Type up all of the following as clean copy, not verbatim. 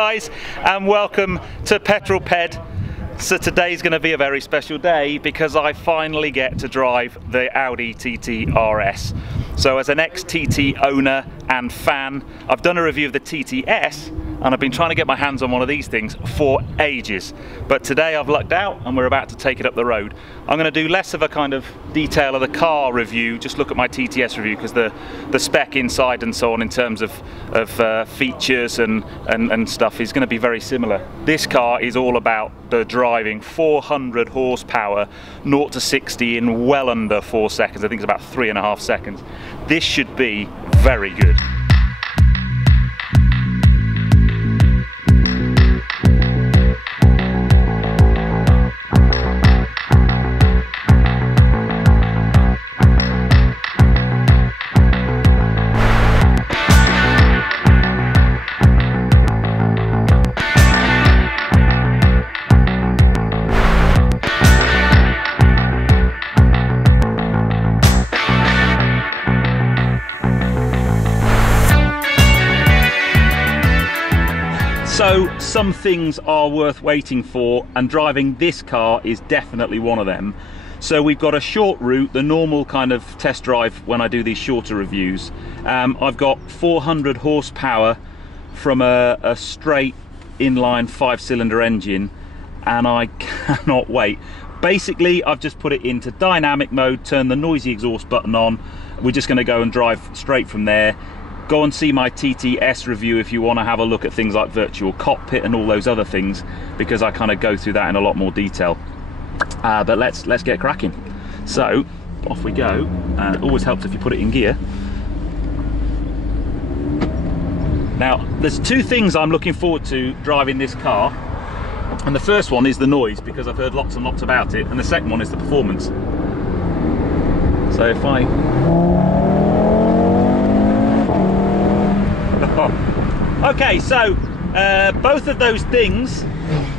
guys, and welcome to Petrol Ped. So today's going to be a very special day because I finally get to drive the Audi TT RS. So as an ex-TT owner and fan, I've done a review of the TTS and I've been trying to get my hands on one of these things for ages. But today I've lucked out and we're about to take it up the road. I'm going to do less of a kind of detail of the car review, just look at my TTS review because the spec inside and so on in terms of features and stuff is going to be very similar. This car is all about the driving, 400 horsepower, 0 to 60 in well under 4 seconds. I think it's about 3.5 seconds. This should be very good. So some things are worth waiting for, and driving this car is definitely one of them. So we've got a short route, the normal kind of test drive when I do these shorter reviews. I've got 400 horsepower from a straight inline 5-cylinder engine, and I cannot wait. Basically, I've just put it into dynamic mode, turn the noisy exhaust button on. We're just going to go and drive straight from there. Go and see my TTS review if you want to have a look at things like virtual cockpit and all those other things, because I kind of go through that in a lot more detail. But let's get cracking. So off we go. It always helps if you put it in gear. Now there's two things I'm looking forward to driving this car, and the first one is the noise, because I've heard lots and lots about it, and the second one is the performance. So if I okay, so both of those things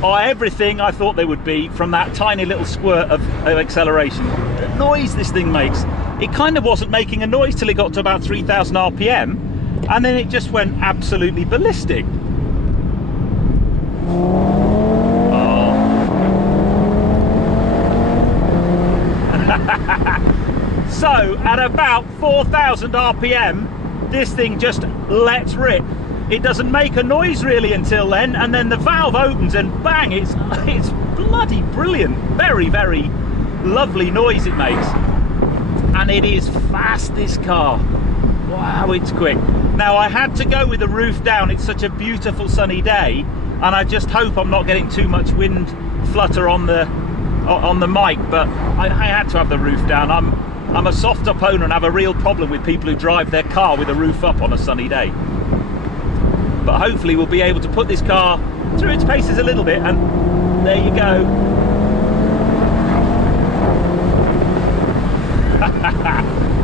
are everything I thought they would be from that tiny little squirt of acceleration. The noise this thing makes, it kind of wasn't making a noise till it got to about 3,000 RPM, and then it just went absolutely ballistic. Oh. So at about 4,000 RPM, this thing just lets rip. It doesn't make a noise really until then, and then the valve opens and bang, it's bloody brilliant. Very, very lovely noise it makes. And it is fast, this car. Wow, it's quick. Now I had to go with the roof down. It's such a beautiful sunny day, and I just hope I'm not getting too much wind flutter on the mic, but I had to have the roof down. I'm a soft top owner and have a real problem with people who drive their car with the roof up on a sunny day. But hopefully we'll be able to put this car through its paces a little bit, and there you go.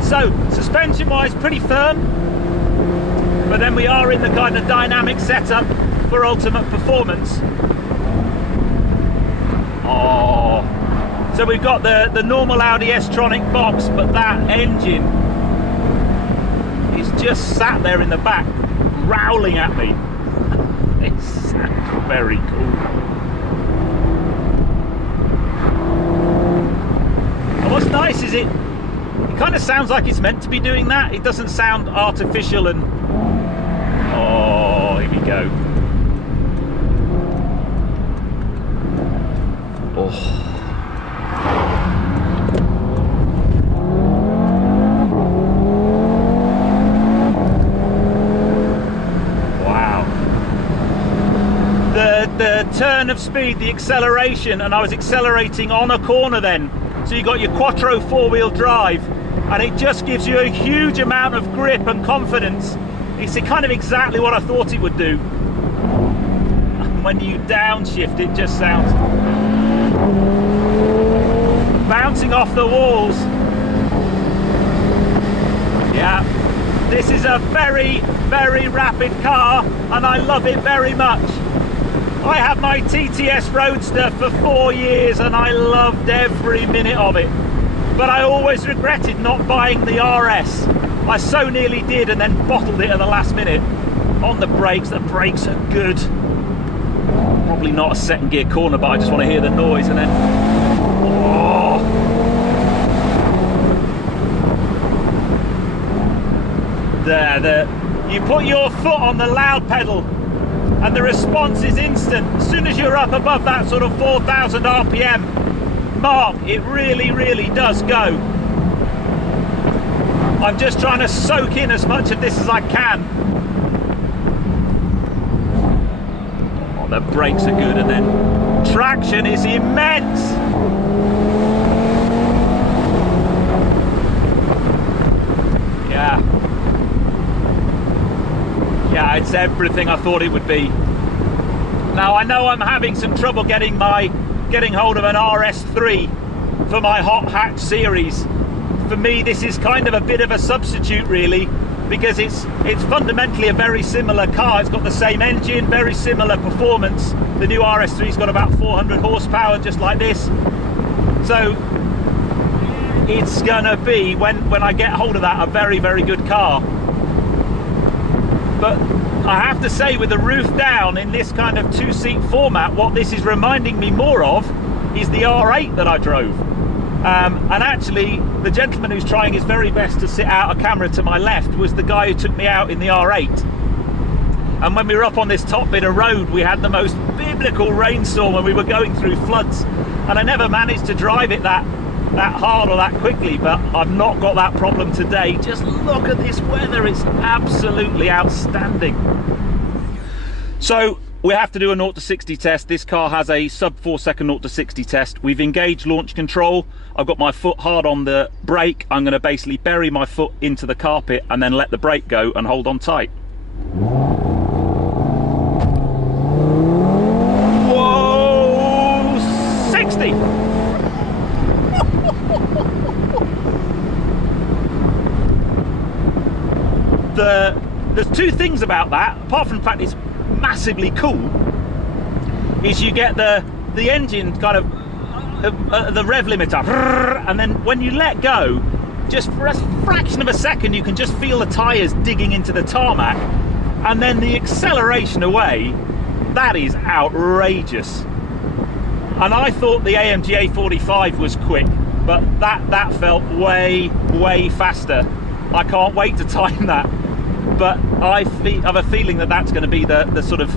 So suspension wise, pretty firm, but then we are in the kind of dynamic setup for ultimate performance. Oh, so we've got the normal Audi S-tronic box, but that engine is just sat there in the back growling at me. It's very cool. And what's nice is it kind of sounds like it's meant to be doing that. It doesn't sound artificial and... Oh, here we go. Oh. The turn of speed, the acceleration, and I was accelerating on a corner then. So you got your Quattro 4-wheel drive, and it just gives you a huge amount of grip and confidence. It's kind of exactly what I thought it would do. And when you downshift, it just sounds bouncing off the walls. Yeah, this is a very, very rapid car, and I love it very much. I had my TT RS Roadster for 4 years and I loved every minute of it. But I always regretted not buying the RS. I so nearly did and then bottled it at the last minute. On the brakes are good. Probably not a second gear corner, but I just want to hear the noise, and then, oh. There, you put your foot on the loud pedal and the response is instant. As soon as you're up above that sort of 4,000 RPM mark, it really, really does go. I'm just trying to soak in as much of this as I can. Oh, the brakes are good, and then traction is immense. Yeah, it's everything I thought it would be. Now I know I'm having some trouble getting hold of an RS3 for my hot hatch series. For me, this is kind of a bit of a substitute, really, because it's fundamentally a very similar car. It's got the same engine, very similar performance. The new RS3's got about 400 horsepower, just like this. So it's gonna be, when I get hold of that, a very, very good car. But I have to say, with the roof down in this kind of two-seat format, what this is reminding me more of is the R8 that I drove. And actually, the gentleman who's trying his very best to sit out a camera to my left was the guy who took me out in the R8. And when we were up on this top bit of road, we had the most biblical rainstorm and we were going through floods. And I never managed to drive it that hard or that quickly, but I've not got that problem today. Just look at this weather, it's absolutely outstanding. So we have to do a 0 to 60 test. This car has a sub 4 second 0 to 60 test. We've engaged launch control. I've got my foot hard on the brake. I'm going to basically bury my foot into the carpet and then let the brake go and hold on tight. Whoa, 60. There's two things about that, apart from the fact it's massively cool, is you get the engine kind of the rev limiter, and then when you let go, just for a fraction of a second you can just feel the tyres digging into the tarmac, and then the acceleration away, that is outrageous. And I thought the AMG A45 was quick, but that felt way faster. I can't wait to time that. But I have a feeling that that's going to be the sort of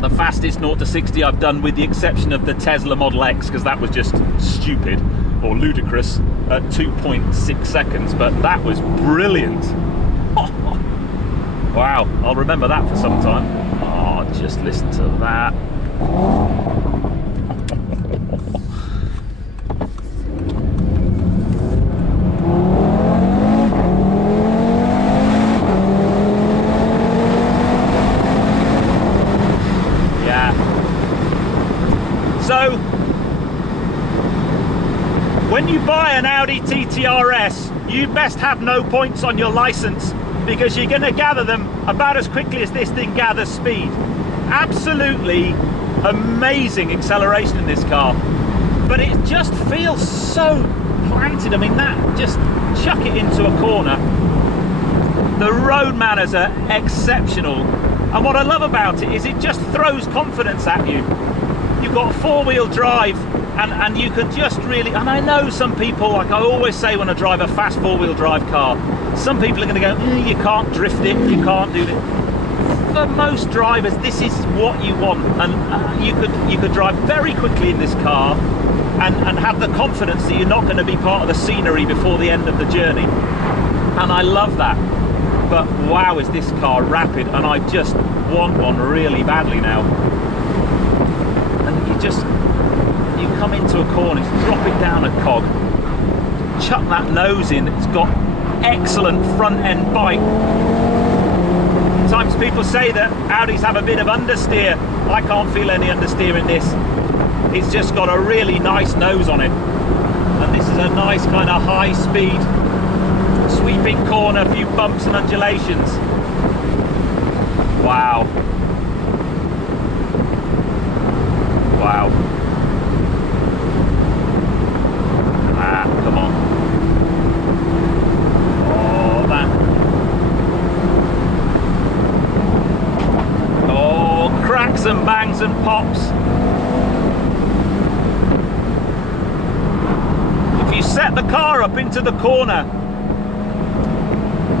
the fastest 0 to 60 I've done, with the exception of the Tesla Model X, because that was just stupid or ludicrous at 2.6 seconds. But that was brilliant. Wow, I'll remember that for some time. Oh, just listen to that. So, when you buy an Audi TT RS, you best have no points on your license, because you're going to gather them about as quickly as this thing gathers speed. Absolutely amazing acceleration in this car, but it just feels so planted. I mean, that, just chuck it into a corner. The road manners are exceptional, and what I love about it is it just throws confidence at you. You've got four-wheel drive, and you can just really, and I know some people, like I always say when I drive a fast four-wheel drive car, some people are going to go, you can't drift it, you can't do it. For most drivers, this is what you want, and you could drive very quickly in this car and have the confidence that you're not going to be part of the scenery before the end of the journey. And I love that. But wow, is this car rapid, and I just want one really badly now. And you come into a corner, drop it down a cog, chuck that nose in. It's got excellent front end bite. Sometimes people say that Audis have a bit of understeer. I can't feel any understeer in this. It's just got a really nice nose on it, and this is a nice kind of high speed sweeping corner, a few bumps and undulations. Wow. Wow. Ah, come on. Oh, that. Oh, cracks and bangs and pops. If you set the car up into the corner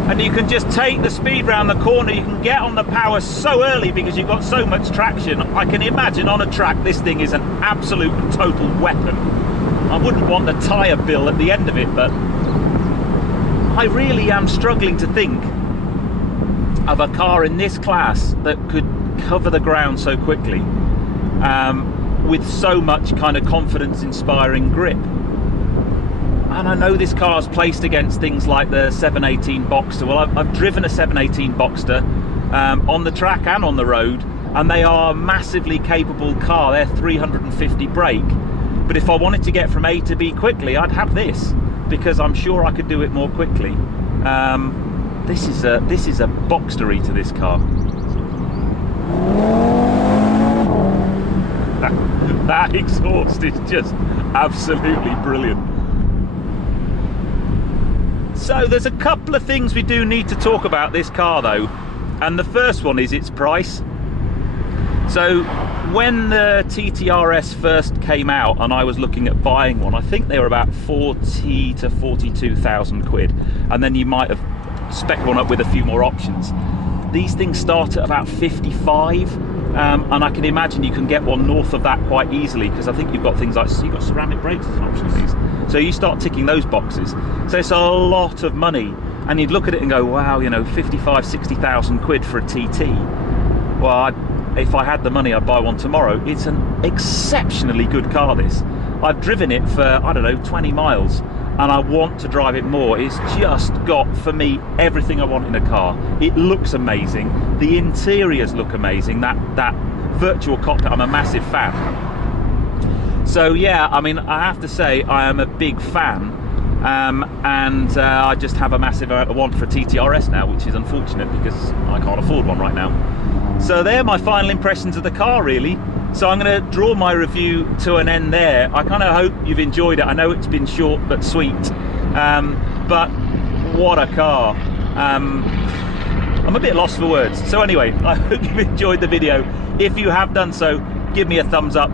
and you can just take the speed round the corner, you can get on the power so early because you've got so much traction. I can imagine on a track this thing is an absolute and total weapon. I wouldn't want the tyre bill at the end of it, but I really am struggling to think of a car in this class that could cover the ground so quickly with so much kind of confidence inspiring grip. And I know this car's placed against things like the 718 Boxster. Well, I've driven a 718 Boxster on the track and on the road, and they are a massively capable car. They're 350 brake, but if I wanted to get from A to B quickly, I'd have this, because I'm sure I could do it more quickly. This is a Boxstery to this car. That exhaust is just absolutely brilliant. So there's a couple of things we do need to talk about this car though, and the first one is its price. So when the TT RS first came out and I was looking at buying one, I think they were about 40 to 42,000 quid, and then you might have spec'd one up with a few more options. These things start at about 55, and I can imagine you can get one north of that quite easily, because I think you've got things like, so you've got ceramic brakes as an option of these. So you start ticking those boxes. So it's a lot of money, and you'd look at it and go, wow, you know, 55, 60,000 quid for a TT. Well, if I had the money, I'd buy one tomorrow. It's an exceptionally good car, this. I've driven it for, I don't know, 20 miles, and I want to drive it more. It's just got, for me, everything I want in a car. It looks amazing. The interiors look amazing. That virtual cockpit, I'm a massive fan. So yeah, I mean, I have to say I am a big fan, and I just have a massive want for a TT RS now, which is unfortunate because I can't afford one right now. So they're my final impressions of the car, really. So I'm going to draw my review to an end there. I kind of hope you've enjoyed it. I know it's been short but sweet, but what a car. I'm a bit lost for words. So anyway, I hope you've enjoyed the video. If you have done so, give me a thumbs up.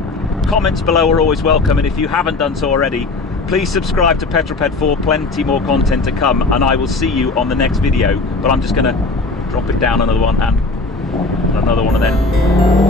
Comments below are always welcome, and if you haven't done so already, please subscribe to Petrol for plenty more content to come, and I will see you on the next video. But I'm just going to drop it down another one and another one, and then